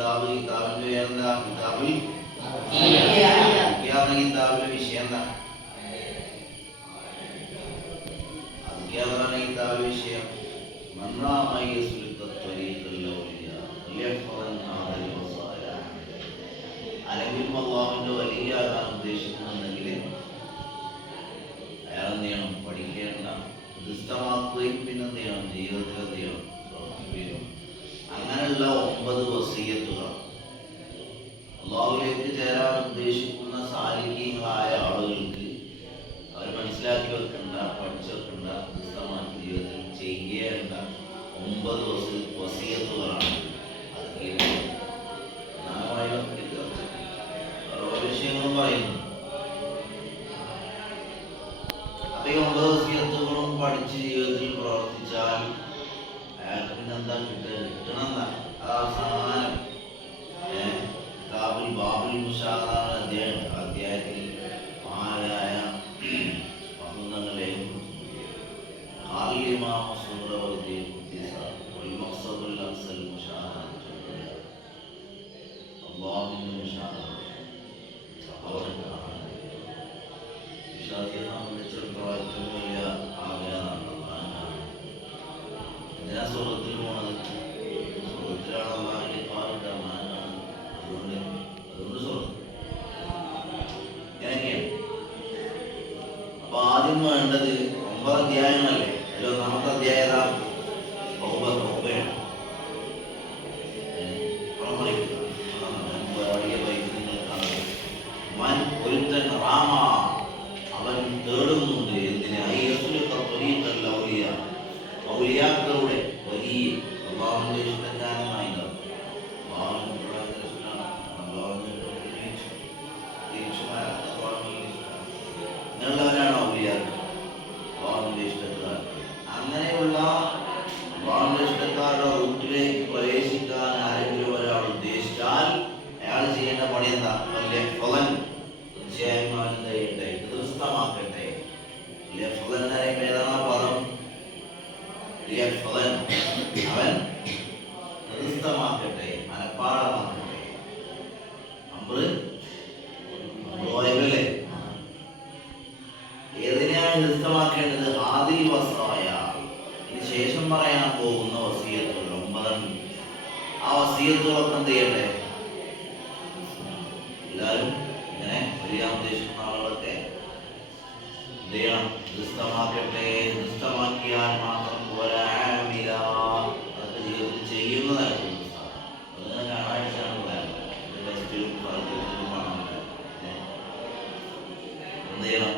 കിതാബിന്റെ പേരെന്താ? കിതാബിൽ കിതാബിലെ വിഷയം എന്താ? അതാണ് കിതാബിലെ വിഷയം. അല്ലെങ്കിൽ അല്ലാഹുവിന്റെ വലിയാകാൻ ഉദ്ദേശിക്കുന്നുണ്ടെങ്കിൽ അയാൾ എന്ത് ചെയ്യണം? പഠിക്കേണ്ട, ദുഷ്ടമാക്കുകയും പിന്നെ എന്ത് ചെയ്യണം? ജീവിതത്തിൽ എന്ത് ചെയ്യണം? പ്രവർത്തിക്കുകയും. അങ്ങനെയുള്ള 9 വസിയത്തുകൾ അല്ലാഹുവിലേക്ക് ചേരാൻ ഉദ്ദേശിക്കുന്ന സാലിഹീങ്ങളായ ആളുകൾക്ക് അവർ മനസ്സിലാക്കി വെക്കേണ്ട, പഠിച്ചു വെക്കേണ്ട, ദുഷ്ടമാക്കി ജീവിതത്തിൽ ചെയ്യേണ്ട 9 വസിയത്തുകളാണ്. അത് ഓരോ വിഷയങ്ങളും പറയുന്നു. അപ്പൊ ഈ 9 വസിയത്തുകളും പഠിച്ച് ജീവിതത്തിൽ പ്രവർത്തിച്ചാൽ അയാൾക്ക് പിന്നെന്താ കിട്ടണമെന്നാ? അവസാനം ബാബുൽ മുഷാറാണ് അധ്യായത്തിൽ മഹാനായ പന്ത്രങ്ങളെയും വിശ്വാസിയെ സംബന്ധിച്ചിടത്തോളം ഏറ്റവും വലിയ ആഗ്രഹമാണ് എന്തിനാ സ്വർഗത്തിൽ പോണത്? സ്വർഗത്തിലാണ് അള്ളാഹിന്റെ പാടുണ്ടാണ്. അതുകൊണ്ട് സ്വർഗം ഇങ്ങനെയൊക്കെയാണ്. അപ്പൊ ആദ്യം വേണ്ടത് 9 അധ്യായങ്ങളല്ലേ? അതിൽ ഒന്നാമത്തെ അധ്യായം അവൻ തേടുന്നുണ്ട് ഔലിയാക്കളുടെ വലിയ അള്ളാഹുവിന്റെ ഇഷ്ടക്കാരനായി അങ്ങനെയുള്ളവരാണ് ഔലിയാക്കൾ, അള്ളാഹുവിന്റെ ഇഷ്ടക്കാർ. അങ്ങനെയുള്ള അള്ളാഹുവിന്റെ ഇഷ്ടക്കാരുടെ റൂട്ടിലേക്ക് പ്രവേശിക്കാൻ ആരെങ്കിലും ഒരാൾ ഉദ്ദേശിച്ചാൽ അയാൾ ചെയ്യേണ്ട പണി എന്താ? തീർച്ചയായും അവൻ ചെയ്യട്ടെ, ഹൃദയസ്ഥമാക്കട്ടെ. ഏതാണ് പദം? അവൻ ഹൃദയസ്ഥമാക്കട്ടെ, മനഃപ്പാടമാക്കട്ടെ. അല്ലേ? ഏതിനെയാണ് ഹൃദയസ്ഥമാക്കേണ്ടത്? ആദിൽ വസായ. ഇതിന് ശേഷം പറയാൻ പോകുന്ന വസിയത്തുകൾ 9. ആ വസിയത്തുകളൊക്കെ എന്ത് ചെയ്യട്ടെ? എല്ലാവരും ഇങ്ങനെ അറിയാൻ ഉദ്ദേശിക്കുന്ന ആളുകളൊക്കെ എന്ത് ചെയ്യണം? ഹൃദയസ്ഥമാക്കട്ടെ. ഹൃദയസ്ഥമാക്കിയാൽ മാത്രം പോരാ, അതൊക്കെ ജീവിതത്തിൽ ചെയ്യുന്നതായിട്ട് ഞായറാഴ്ചയാണ് എന്ത് ചെയ്യണം?